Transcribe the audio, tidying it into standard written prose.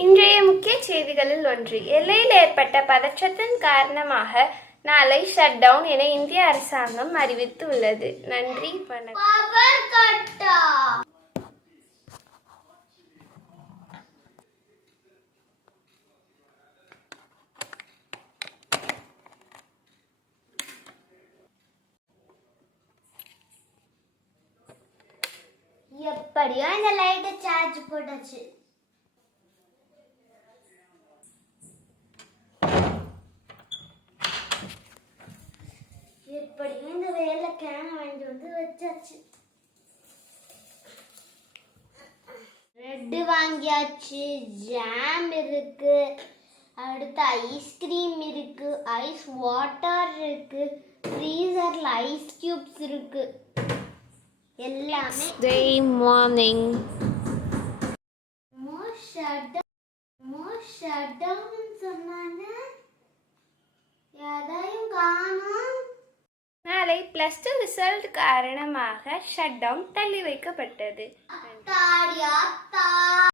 இன்றைய முக்கிய செய்திகளில் ஒன்று, எல்லையில் ஏற்பட்ட பதற்றத்தின் காரணமாக நாளை ஷட் டவுன் என இந்திய அரசாங்கம் அறிவித்துள்ளது. நன்றி, வணக்கம். எப்படியோ இந்த லைட்டை சார்ஜ் போட்டாச்சு. எப்படியும் இந்த வேலை கேன வாங்கிட்டு வந்து வச்சாச்சு. ரெட்டு வாங்கியாச்சு, ஜாம் இருக்கு, அடுத்து ஐஸ்கிரீம் இருக்கு, ஐஸ் வாட்டர் இருக்கு, ஃப்ரீசர்ல ஐஸ் கியூப்ஸ் இருக்கு, எல்லாமே. மார்னிங் சொன்னாங்க, எதையும் காணோம். நாளை +2 ரிசல்ட் காரணமாக ஷட் டவுன் தள்ளி வைக்கப்பட்டது.